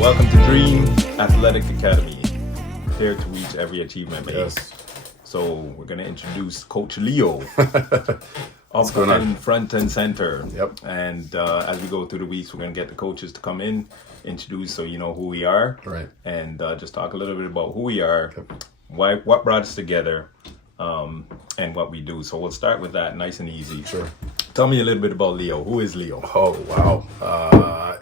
Welcome to Dream Athletic Academy. Here to reach every achievement base. Yes. So we're going to introduce Coach Leo What's going on? front and center. Yep. And as we go through the weeks, we're going to get the coaches to come in, introduce so you know who we are. Right. And just talk a little bit about who we are, what brought us together, and what we do. So we'll start with that, nice and easy. Sure. Tell me a little bit about Leo. Who is Leo? Oh, wow.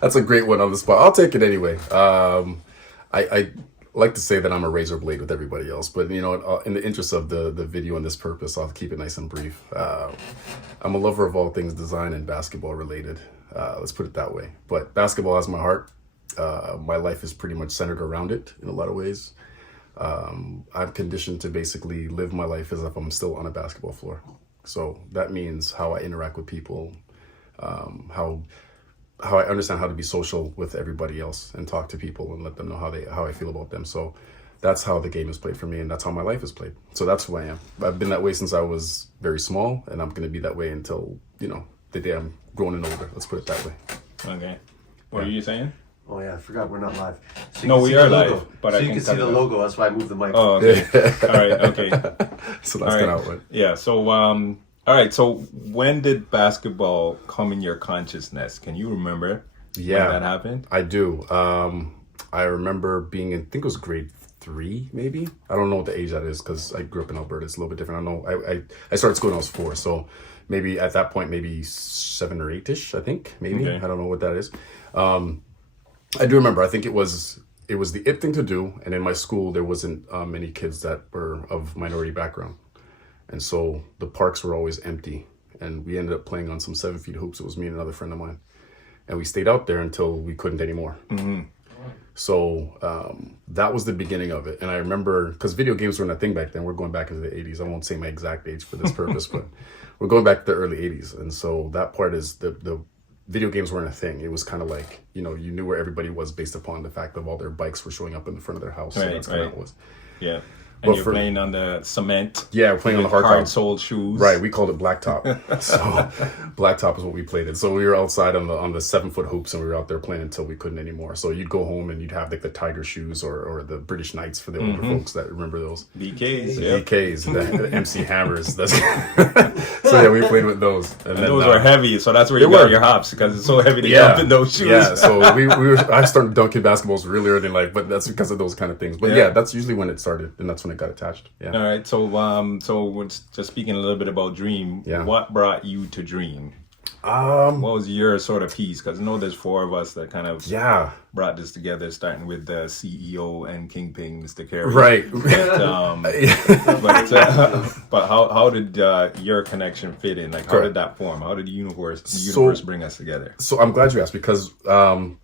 That's a great one on the spot. I'll take it anyway. I like to say that I'm a razor blade with everybody else, but you know, in the interest of the video and this purpose, I'll keep it nice and brief. I'm a lover of all things design and basketball related. Let's put it that way. But basketball has my heart. My life is pretty much centered around it in a lot of ways. I'm conditioned to basically live my life as if I'm still on a basketball floor. So that means how I interact with people, how I understand how to be social with everybody else and talk to people and let them know how I feel about them. So that's how the game is played for me, and that's how my life is played. So that's who I am. I've been that way since I was very small, and I'm going to be that way until, you know, the day I'm grown and older. Let's put it that way. Okay. What are you saying? Oh yeah, I forgot we're not live. So you No, can we see are the live, logo. but so I you can can see cut the it out. logo. That's why I moved the mic. Oh, okay. All right. Okay. So that's All right. kind of how it went. Yeah. So, all right. So, when did basketball come in your consciousness? Can you remember when that happened? I do. I remember being in, I think it was grade 3, maybe. I don't know what the age that is because I grew up in Alberta. It's a little bit different. I know I started school when I was 4, so maybe at that point, maybe 7 or 8ish. I think maybe. Okay. I don't know what that is. I do remember. I think it was the it thing to do, and in my school there wasn't many kids that were of minority background, and so the parks were always empty, and we ended up playing on some 7-feet hoops. It was me and another friend of mine, and we stayed out there until we couldn't anymore. Mm-hmm. So that was the beginning of it, and I remember because video games weren't a thing back then. We're going back into the 80s. I won't say my exact age for this purpose, but we're going back to the early 80s, and so that part is the video games weren't a thing. It was kind of like, you know, you knew where everybody was based upon the fact of all their bikes were showing up in the front of their house. So that's kind of how it was. Yeah. And But you're playing on the cement. Yeah, we're playing on the hard-soled shoes. Right, we called it blacktop. So blacktop is what we played in. So we were outside on the 7-foot hoops, and we were out there playing until we couldn't anymore. So you'd go home and you'd have like the Tiger shoes or the British Knights for the older folks that remember those. BKs. The Yeah. BKs, the MC Hammers. So yeah, we played with those. And those were heavy, so that's where you got your hops because it's so heavy to jump in those shoes. Yeah, so I started dunking basketballs really early in life, but that's because of those kind of things. But yeah, that's usually when it started, and that's when it got attached. Yeah. All right, so we're just speaking a little bit about Dream. Yeah. What brought you to Dream? What was your sort of piece? Because I know there's 4 of us that kind of brought this together, starting with the CEO and Kingpin, Mr. Carey. Right. But how did your connection fit in? Like, how did that form? How did the universe bring us together? So I'm glad you asked because, man,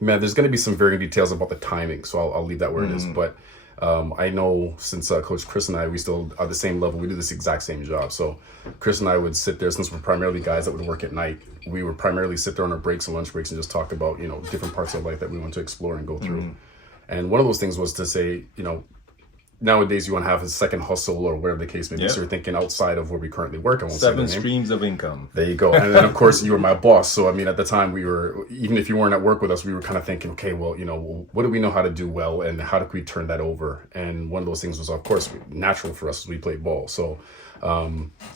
there's going to be some varying details about the timing. So I'll leave that where it is. But I know since Coach Chris and I, we still are the same level. We do this exact same job. So Chris and I would sit there, since we're primarily guys that would work at night, we would primarily sit there on our breaks and lunch breaks and just talk about, you know, different parts of life that we want to explore and go through. And one of those things was to say, you know, nowadays you want to have a second hustle or whatever the case may be. So you're thinking outside of where we currently work. I won't say the 7 name. streams of income. There you go. And then of course you were my boss. So I mean, at the time we were, even if you weren't at work with us, we were kind of thinking, okay, well, you know, what do we know how to do well and how do we turn that over? And one of those things was, of course, natural for us as we played ball. So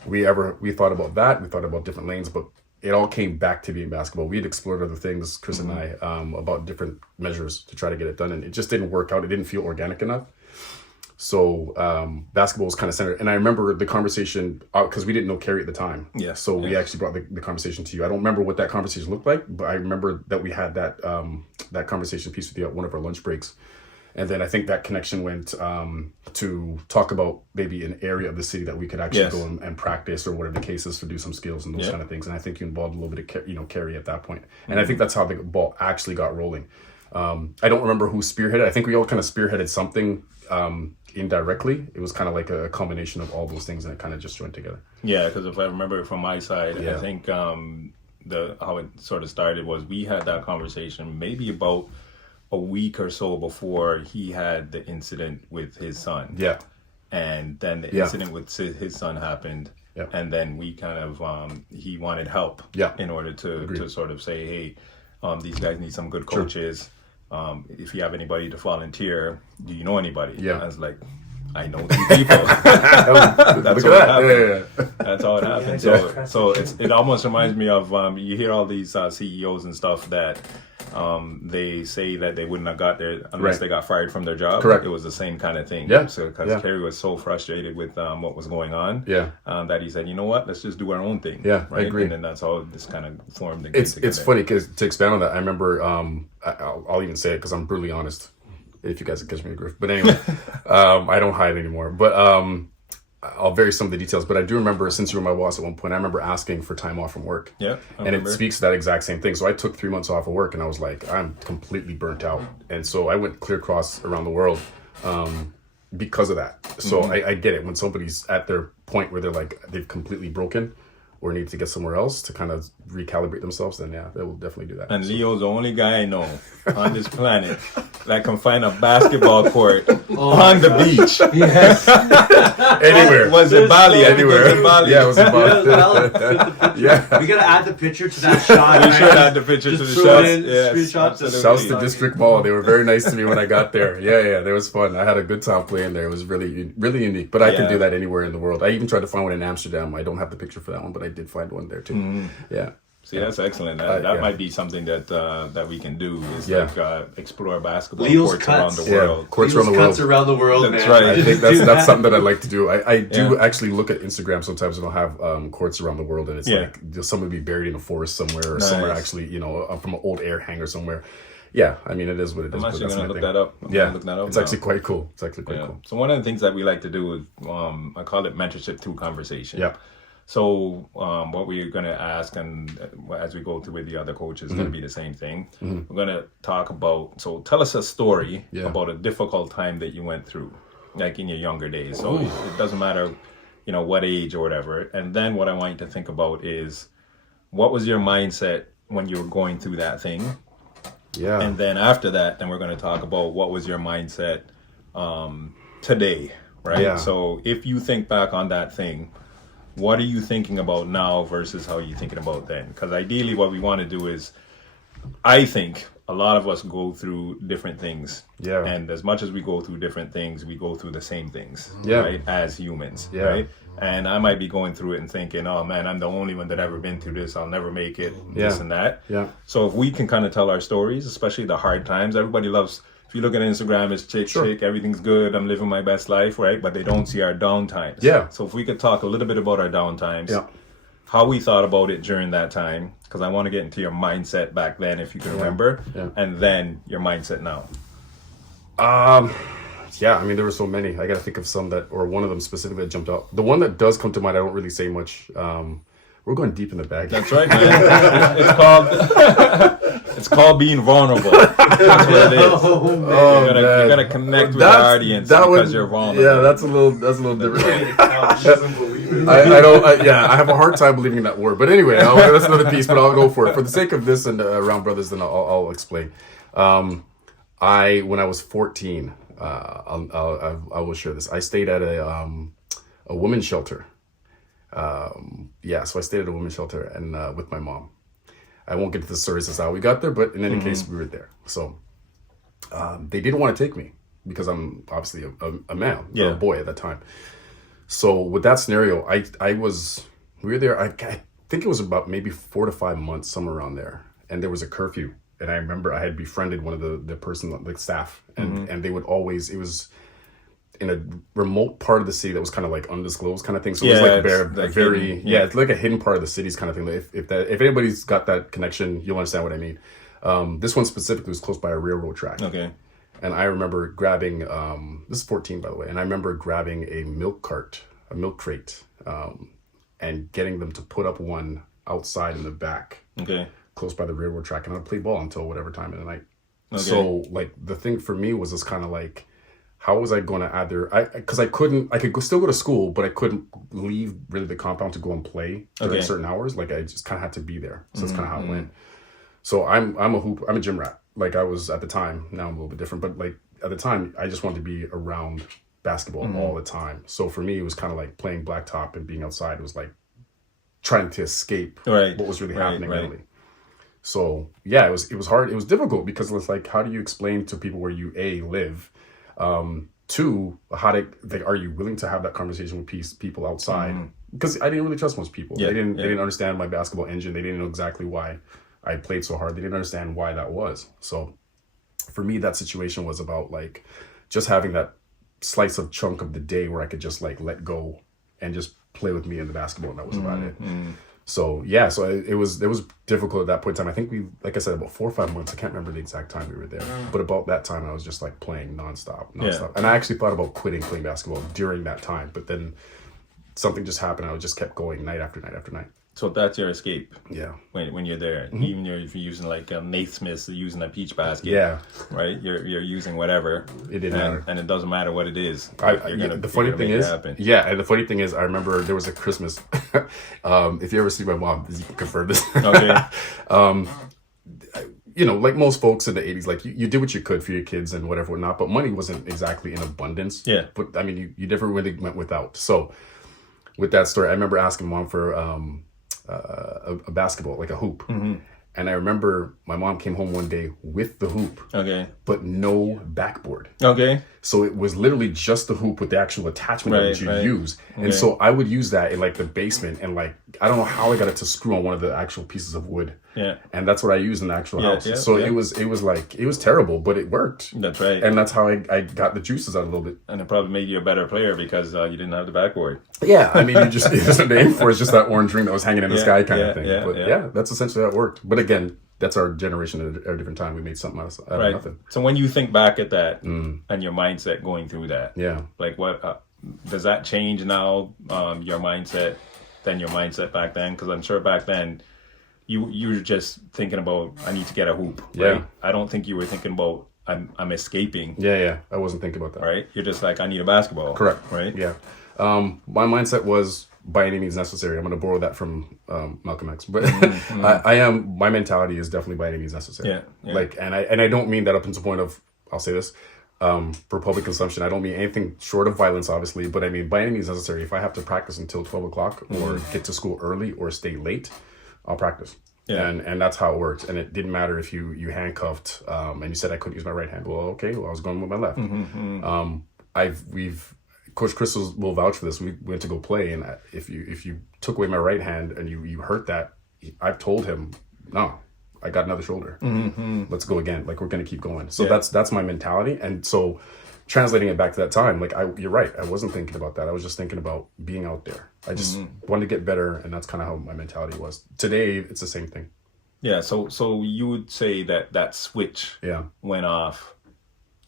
we thought about that. We thought about different lanes, but it all came back to being basketball. We had explored other things, Chris and I, about different measures to try to get it done. And it just didn't work out. It didn't feel organic enough. So basketball was kind of centered. And I remember the conversation, because we didn't know Carrie at the time. Yeah. So we actually brought the conversation to you. I don't remember what that conversation looked like, but I remember that we had that that conversation piece with you at one of our lunch breaks. And then I think that connection went to talk about maybe an area of the city that we could actually go and practice or whatever the case is to do some skills and those kind of things. And I think you involved a little bit of, Carrie at that point. And I think that's how the ball actually got rolling. I don't remember who spearheaded. I think we all kind of spearheaded something indirectly. It was kind of like a combination of all those things, and it kind of just joined together. Yeah, because if I remember it from my side, I think how it sort of started was we had that conversation maybe about a week or so before he had the incident with his son. Yeah. And then the incident with his son happened. And then we kind of, he wanted help in order to sort of say, hey, these guys need some good coaches. If you have anybody to volunteer, do you know anybody? Yeah. I was like, I know 2 people. That's Look what at that. happened. Yeah. That's how it happened. Yeah. So it almost reminds me of you hear all these CEOs and stuff that they say that they wouldn't have got there unless Right. they got fired from their job. Correct. It was the same kind of thing. Yeah. So because Yeah. Kerry was so frustrated with what was going on, Yeah. that he said, you know what, let's just do our own thing. Yeah, I right. agree. And then that's how this kind of formed. It's funny because to expand on that, I remember I'll even say it because I'm brutally honest. If you guys can catch me in a groove, but anyway, I don't hide anymore. But I'll vary some of the details. But I do remember, since you were my boss at one point, I remember asking for time off from work. Yeah, and it speaks to that exact same thing. So I took 3 months off of work, and I was like, I'm completely burnt out. And so I went clear across around the world because of that. So I get it when somebody's at their point where they're like they've completely broken or need to get somewhere else to kind of recalibrate themselves, then yeah, they will definitely do that. And Leo's the only guy I know on this planet that can find a basketball court on the beach. Yes. Anywhere. Was it Bali? I think it was in Bali. Yeah, it was in Bali. Yeah. We gotta add the picture to that shot. We should add the picture to Just the throw it shots. in, Yes, screenshots. absolutely. Shouts to District Mall. They were very nice to me when I got there. Yeah, that was fun. I had a good time playing there. It was really, really unique. But I can do that anywhere in the world. I even tried to find one in Amsterdam. I don't have the picture for that one, but I did find one there too. Yeah. See, that's excellent. That might be something that we can do is like explore basketball Leo's courts cuts. around the world. Courts around the world. Cuts around the world, That's man. right. I think Do that's that. something that I'd like to do. I do actually look at Instagram sometimes and I'll have courts around the world, and it's like some would be buried in a forest somewhere, or some are actually from an old air hangar somewhere. Yeah, I mean, it is what it is. I'm actually but that's going to my look thing. that up. It's actually quite cool. It's actually quite cool. So one of the things that we like to do is I call it mentorship through conversation. Yeah. So what we're going to ask, and as we go through with the other coaches, is going to be the same thing. We're going to talk about, so tell us a story about a difficult time that you went through, like in your younger days. So it doesn't matter, what age or whatever. And then what I want you to think about is, what was your mindset when you were going through that thing? Yeah. And then after that, then we're going to talk about what was your mindset today, right? Yeah. So if you think back on that thing, what are you thinking about now versus how you're thinking about then? Because ideally what we want to do is, I think a lot of us go through different things. Yeah. And as much as we go through different things, we go through the same things, Yeah. right? As humans, Yeah. right? And I might be going through it and thinking, oh man, I'm the only one that ever been through this. I'll never make it, this and that. Yeah. So if we can kind of tell our stories, especially the hard times, everybody loves, if you look at Instagram, it's chick, everything's good, I'm living my best life, right? But they don't see our down times. Yeah. So if we could talk a little bit about our down times, Yeah. how we thought about it during that time, because I want to get into your mindset back then, if you can remember, and then your mindset now. Yeah, I mean, there were so many. I got to think of some or one of them specifically that jumped out. The one that does come to mind, I don't really say much. We're going deep in the bag. That's right, man. It's called being vulnerable. That's what it is. You gotta connect with the audience because you're vulnerable. Yeah, that's a little different. I have a hard time believing in that word. But anyway, that's another piece. But I'll go for it for the sake of this and Round Brothers. Then I'll explain. When I was 14, I will share this. I stayed at a women's shelter. So I stayed at a women's shelter and with my mom. I won't get to the stories as how we got there, but in any case, we were there. So they didn't want to take me because I'm obviously a man, or a boy at that time. So with that scenario, we were there. I think it was about maybe 4 to 5 months, somewhere around there, and there was a curfew. And I remember I had befriended one of the person, the staff, and they would always, it was in a remote part of the city that was kind of like undisclosed kind of thing. So it was it's like a hidden part of the city's kind of thing. If anybody's got that connection, you'll understand what I mean. This one specifically was close by a railroad track. Okay. And I remember grabbing, this is 14 by the way, and I remember grabbing a milk crate, and getting them to put up one outside in the back. Okay. Close by the railroad track, and I'd play ball until whatever time of the night. Okay. So like the thing for me was just kind of like, how was I going to because I could still go to school, but I couldn't leave really the compound to go and play during certain hours. Like I just kind of had to be there. So that's kind of how it went. So I'm a gym rat. Like I was at the time. Now I'm a little bit different, but like at the time, I just wanted to be around basketball all the time. So for me, it was kind of like playing blacktop and being outside. It was like trying to escape what was really happening really. So yeah, it was hard. It was difficult because it's like, how do you explain to people where you live? Two, are you willing to have that conversation with people outside? Because I didn't really trust most people. Yeah, they didn't understand my basketball engine. They didn't know exactly why I played so hard. They didn't understand why that was. So for me, that situation was about like just having that slice of chunk of the day where I could just like let go and just play with me in the basketball, and that was about it. So yeah, it was difficult at that point in time. I think like I said, about 4 or 5 months. I can't remember the exact time we were there, but about that time I was just like playing nonstop. Yeah. And I actually thought about quitting playing basketball during that time, but then something just happened. I just kept going night after night after night. So that's your escape. Yeah. When you're there, even if you're using like Naismith's, using a peach basket. Yeah. Right. You're using whatever. It didn't matter, and it doesn't matter what it is. The funny thing is, I remember there was a Christmas. If you ever see my mom, you can confirm this. Okay. You know, like most folks in the 80s, like you did what you could for your kids and whatever, whatnot, but money wasn't exactly in abundance. Yeah. But I mean, you never really went without. So with that story, I remember asking mom for a basketball, like a hoop. And I remember my mom came home one day with the hoop, Okay. but no backboard. Okay. So it was literally just the hoop with the actual attachment that you use. And so I would use that in like the basement, and like, I don't know how I got it to screw on one of the actual pieces of wood. Yeah. And that's what I used in the actual house. Yeah, so yeah. it was terrible, but it worked. That's right. And that's how I got the juices out a little bit. And it probably made you a better player because you didn't have the backboard. Yeah, I mean, there's a name for it. It's just that orange ring that was hanging in the sky kind of thing. But yeah, that's essentially how it worked. But again, that's our generation at a different time. We made something out of nothing. So when you think back at that and your mindset going through that, like what does that change now? Your mindset than your mindset back then? Because I'm sure back then you were just thinking about, I need to get a hoop. Right? Yeah. I don't think you were thinking about I'm escaping. Yeah. I wasn't thinking about that. Right. You're just like, I need a basketball. Correct. Right. Yeah. My mindset was by any means necessary. I'm going to borrow that from Malcolm X, but my mentality is definitely by any means necessary. Yeah. Like, and I don't mean that up until the point of, I'll say this, for public consumption. I don't mean anything short of violence, obviously, but I mean by any means necessary. If I have to practice until 12 o'clock or get to school early or stay late, I'll practice. Yeah. And that's how it worked. And it didn't matter if you handcuffed and you said I couldn't use my right hand. Well, okay, I was going with my left. Coach Crystal will vouch for this. We went to go play, and if you took away my right hand and you hurt that, I've told him, no, I got another shoulder. Let's go again. Like, we're gonna keep going. So that's my mentality. And so translating it back to that time, like you're right. I wasn't thinking about that. I was just thinking about being out there. I just wanted to get better, and that's kind of how my mentality was. Today, it's the same thing. Yeah. So you would say that switch went off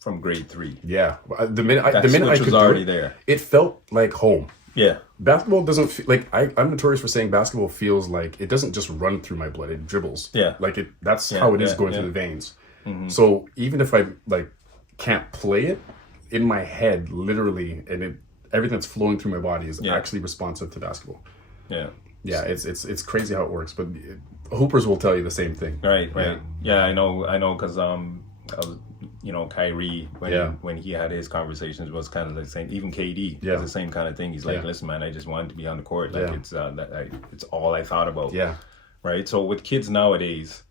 from grade 3. Yeah, the minute I could was already there. It felt like home. Yeah, basketball doesn't feel like I'm notorious for saying basketball feels like it doesn't just run through my blood; it dribbles. Yeah, like it. That's how it is going through the veins. So even if I like can't play it, in my head, literally, and everything that's flowing through my body is actually responsive to basketball. Yeah, it's crazy how it works, but hoopers will tell you the same thing. Right. Yeah, I know, because Kyrie, when he had his conversations, was kind of the same. Even KD was the same kind of thing. He's like, listen, man, I just wanted to be on the court. Like it's all I thought about. Yeah. Right. So with kids nowadays,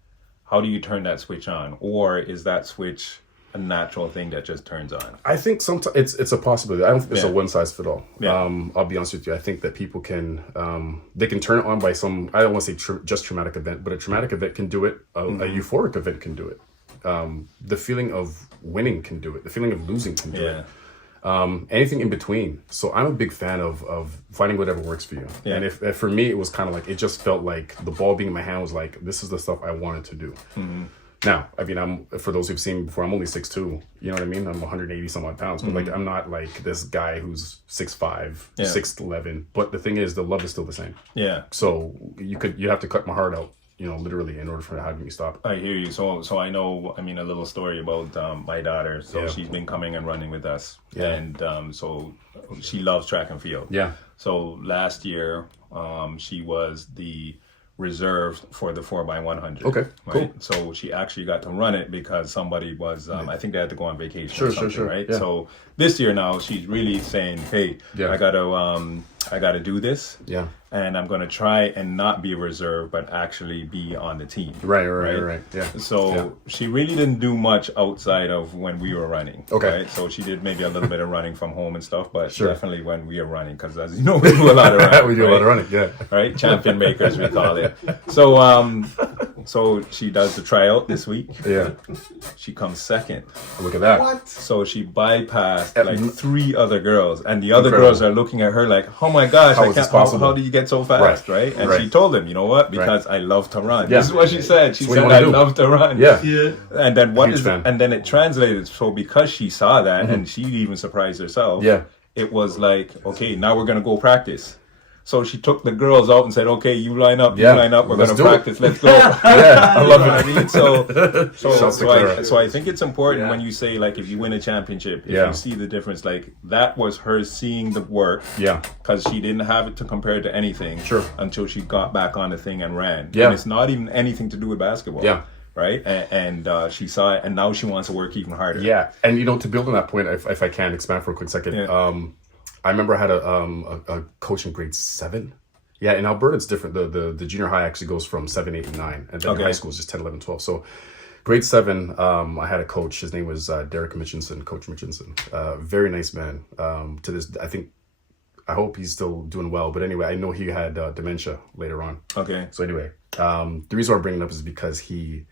how do you turn that switch on, or is that switch a natural thing that just turns on? I think sometimes it's a possibility. I don't think there's a one size fit all. I'll be honest with you. I think that people can they can turn it on by some, I don't want to say just traumatic event, but a traumatic event can do it. A euphoric event can do it. The feeling of winning can do it. The feeling of losing can do it. Anything in between. So I'm a big fan of finding whatever works for you. Yeah. And if for me, it was kind of like, it just felt like the ball being in my hand was like, this is the stuff I wanted to do. Now, I mean, for those who've seen me before, I'm only 6'2", you know what I mean? I'm 180 some odd pounds, but like, I'm not like this guy who's 6'5", 6'11", but the thing is, the love is still the same. Yeah. So you have to cut my heart out, literally, in order for having me stop. I hear you. So I know, a little story about my daughter. So she's been coming and running with us. Yeah. And so she loves track and field. Yeah. So last year, she was the reserved for the 4x100. Okay, cool. So she actually got to run it because somebody was, I think they had to go on vacation or something, right? Yeah. So this year now, she's really saying, hey, I got to I got to do this. Yeah. And I'm going to try and not be a reserve, but actually be on the team. Right. Yeah. So she really didn't do much outside of when we were running. Okay. Right? So she did maybe a little bit of running from home and stuff, but Sure. definitely when we are running, because as you know, we do a lot of running. We do a lot of running, yeah. Right? Champion makers, we call it. So she does the tryout this week. Yeah. She comes second. Look at that. So she bypassed like 3 other girls, and the other Incredible. girls are looking at her like, "Oh my gosh, How is this possible? how do you get so fast?" Right? And she told them, "You know what? Because I love to run." Yeah. This is what she said. She That's what said, you "I wanna do." love to run." Yeah. And then Huge fan. and then it translated. So because she saw that, and she even surprised herself. Yeah. It was like, okay, now we're gonna go practice. So she took the girls out and said, "Okay, you line up, Yeah. we're Let's gonna do it." practice. Let's go." Yeah. I love You know what I mean? So I think it's important Yeah. when you say, like, if you win a championship, if Yeah. you see the difference, like that was her seeing the work. Yeah. Because she didn't have it to compare to anything. Sure. Until she got back on the thing and ran. Yeah. And it's not even anything to do with basketball. Yeah. Right. And she saw it, and now she wants to work even harder. Yeah, and to build on that point, if I can expand for a quick second, Yeah. I remember I had a coach in grade 7. Yeah, in Alberta it's different. The junior high actually goes from 7, 8, and 9, and then Okay. high school is just 10, 11, 12. So grade 7, I had a coach. His name was Derek Mitchinson, Coach Mitchinson. Very nice man. To this, I hope he's still doing well. But anyway, I know he had dementia later on. Okay. So anyway, the reason why I'm bringing it up is because he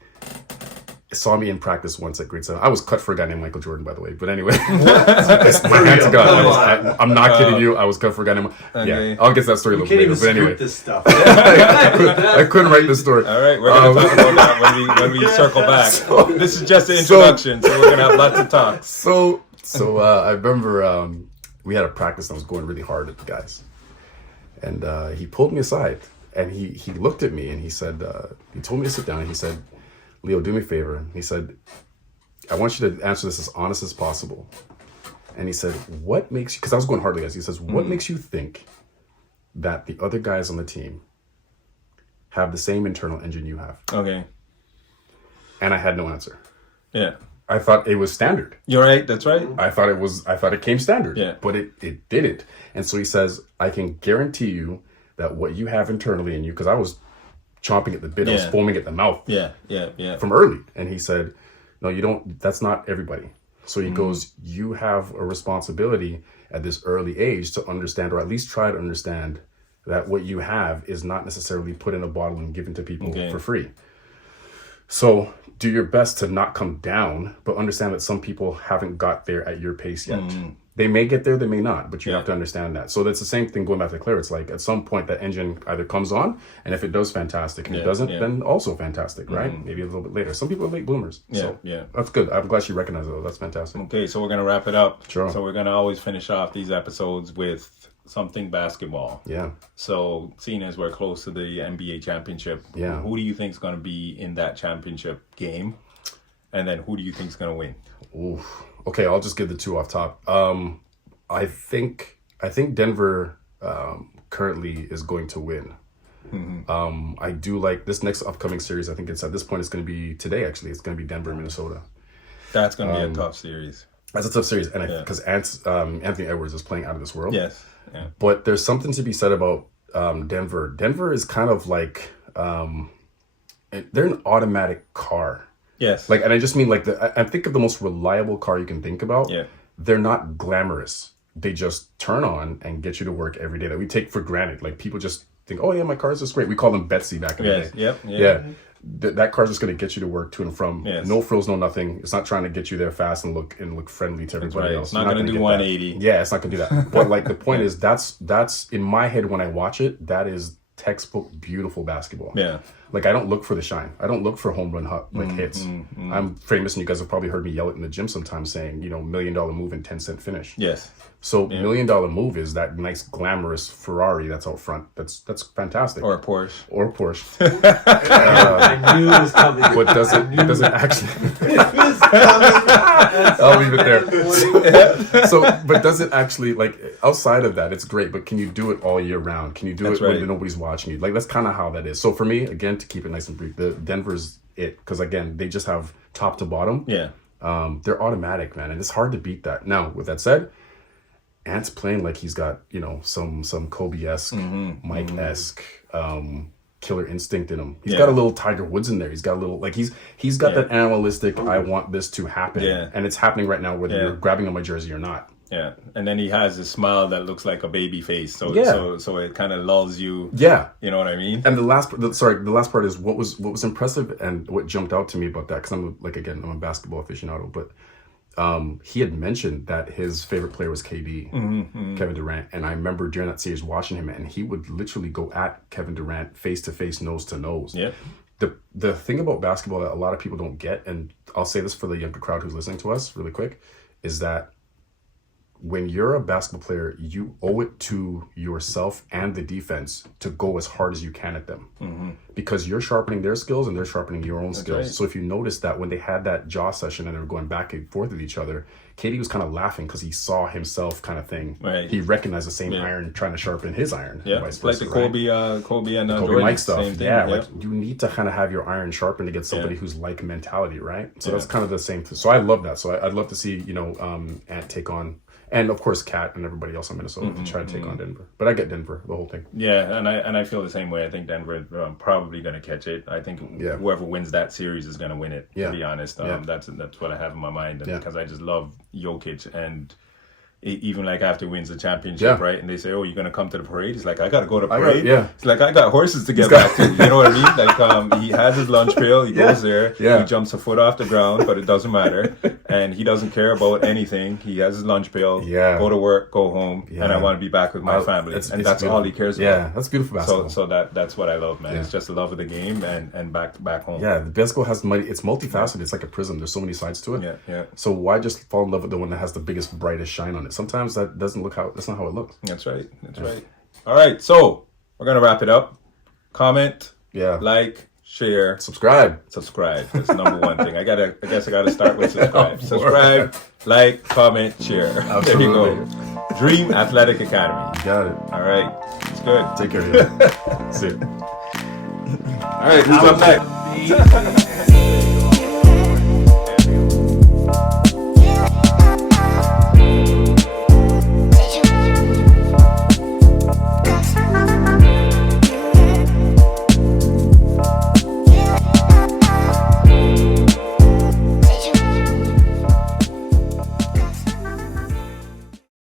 saw me in practice once at grade 7. I was cut for a guy named Michael Jordan, by the way. But anyway, it's my hand to God. I'm not kidding you. I was cut for a guy named. Okay. Yeah, I'll get to that story a You little can't bit later. even But anyway, script this stuff. I couldn't write this story. All right, we're gonna talk about that when we circle back. This is just the introduction, so we're gonna have lots of talk. So I remember we had a practice and I was going really hard at the guys, and he pulled me aside and he looked at me and he said, he told me to sit down and he said, "Leo, do me a favor." He said, "I want you to answer this as honest as possible." And he said, "What makes you," because I was going hard at guys. He says, "What makes you think that the other guys on the team have the same internal engine you have?" Okay. And I had no answer. Yeah. I thought it was standard. You're right. That's right. I thought it came standard. Yeah. But it didn't. And so he says, "I can guarantee you that what you have internally in you," because I was chomping at the bit, I was Yeah. foaming at the mouth. Yeah. From early. And he said, "No, you don't, that's not everybody." So he goes, "You have a responsibility at this early age to understand, or at least try to understand, that what you have is not necessarily put in a bottle and given to people for free. So do your best to not come down, but understand that some people haven't got there at your pace yet. They may get there, they may not, but you have to understand that." So that's the same thing going back to Claire. It's like at some point that engine either comes on, and if it does, fantastic. And if it doesn't, then also fantastic, right? Maybe a little bit later. Some people are late bloomers. So that's good. I'm glad she recognized it. That's fantastic. Okay, so we're gonna wrap it up. Sure. So we're gonna always finish off these episodes with something basketball. Yeah. So seeing as we're close to the NBA championship, who do you think is gonna be in that championship game? And then who do you think is gonna win? Ooh. Okay, I'll just give the two off top. I think Denver currently is going to win. I do like this next upcoming series. I think it's at this point it's going to be today. Actually, it's going to be Denver, Minnesota. That's gonna be a tough series. That's a tough series, and because Anthony Edwards is playing out of this world. Yes. Yeah. But there's something to be said about Denver. Denver is kind of like they're an automatic car. Yes. Like, and I just mean like I think of the most reliable car you can think about. Yeah. They're not glamorous. They just turn on and get you to work every day that we take for granted. Like people just think, "Oh yeah, my car's just great." We call them Betsy back in the day. Yep. Yeah. That car's just going to get you to work to and from. Yes. No frills, no nothing. It's not trying to get you there fast and look friendly to everybody right. else. It's not You're going to do get 180. that. Yeah, it's not going to do that. But like the point is, that's in my head when I watch it. That is textbook beautiful basketball. Yeah. Like I don't look for the shine. I don't look for home run hits. I'm famous, and you guys have probably heard me yell it in the gym sometimes, saying, $1 million move and 10-cent finish. Yes. So $1 million move is that nice glamorous Ferrari that's out front. That's fantastic. Or a Porsche. I knew it was coming. But doesn't actually. It was coming. I'll leave it there. But does it actually, like, outside of that, it's great, but can you do it all year round? Can you do it when nobody's watching you? Like, that's kind of how that is. So for me, again, to keep it nice and brief, the Denver's it, because again, they just have top to bottom. Yeah. They're automatic, man, and it's hard to beat that. Now, with that said, Ant's playing like he's got, you know, some Kobe-esque, Mike-esque, killer instinct in him. He's got a little Tiger Woods in there. He's got a little, like, he's got that animalistic, I want this to happen. Yeah. And it's happening right now, whether you're grabbing on my jersey or not. Yeah. And then he has a smile that looks like a baby face. So so it kind of lulls you. Yeah. You know what I mean? And the last part is what was impressive and what jumped out to me about that, because I'm a basketball aficionado, but he had mentioned that his favorite player was KD, Kevin Durant. And I remember during that series watching him, and he would literally go at Kevin Durant face to face, nose to nose. Yeah. The thing about basketball that a lot of people don't get, and I'll say this for the younger crowd who's listening to us really quick, is that when you're a basketball player, you owe it to yourself and the defense to go as hard as you can at them, because you're sharpening their skills and they're sharpening your own skills. Right. So if you notice that when they had that jaw session and they were going back and forth with each other, KD was kind of laughing because he saw himself kind of thing. Right. He recognized the same iron trying to sharpen his iron. Yeah, vice like versa, the Kobe and Kobe Mike stuff. Same thing. Yeah, like you need to kind of have your iron sharpened to get somebody who's like mentality, right? So that's kind of the same thing. So I love that. So I'd love to see, you know, Ant take on, and of course Cat and everybody else in Minnesota to try to take on Denver. But I get Denver, the whole thing. Yeah, and I feel the same way. I think Denver probably going to catch it. I think whoever wins that series is going to win it. To be honest, that's what I have in my mind, because I just love Jokic. And even like after he wins the championship, right? And they say, "Oh, you're gonna come to the parade?" He's like, "I gotta go to the parade." It's like, I got horses to get back to. You know what I mean? Like, he has his lunch pail. He goes there. He jumps a foot off the ground, but it doesn't matter. And he doesn't care about anything. He has his lunch pail. Go to work, go home, and I want to be back with my family. And that's all he cares about. Yeah, that's beautiful basketball. So that's what I love, man. It's just the love of the game and back home. Yeah, the basketball has it's multifaceted. It's like a prism. There's so many sides to it. Yeah. So why just fall in love with the one that has the biggest, brightest shine on it? Sometimes that's not how it looks. That's right. All right, so we're gonna wrap it up. Comment, like, share, subscribe. That's the number one thing. I guess I gotta start with subscribe. Subscribe, like, comment, share. Absolutely. There you go. Dream Athletic Academy. You got it. All right, it's good. Take care of you. See you. All right, who's up next?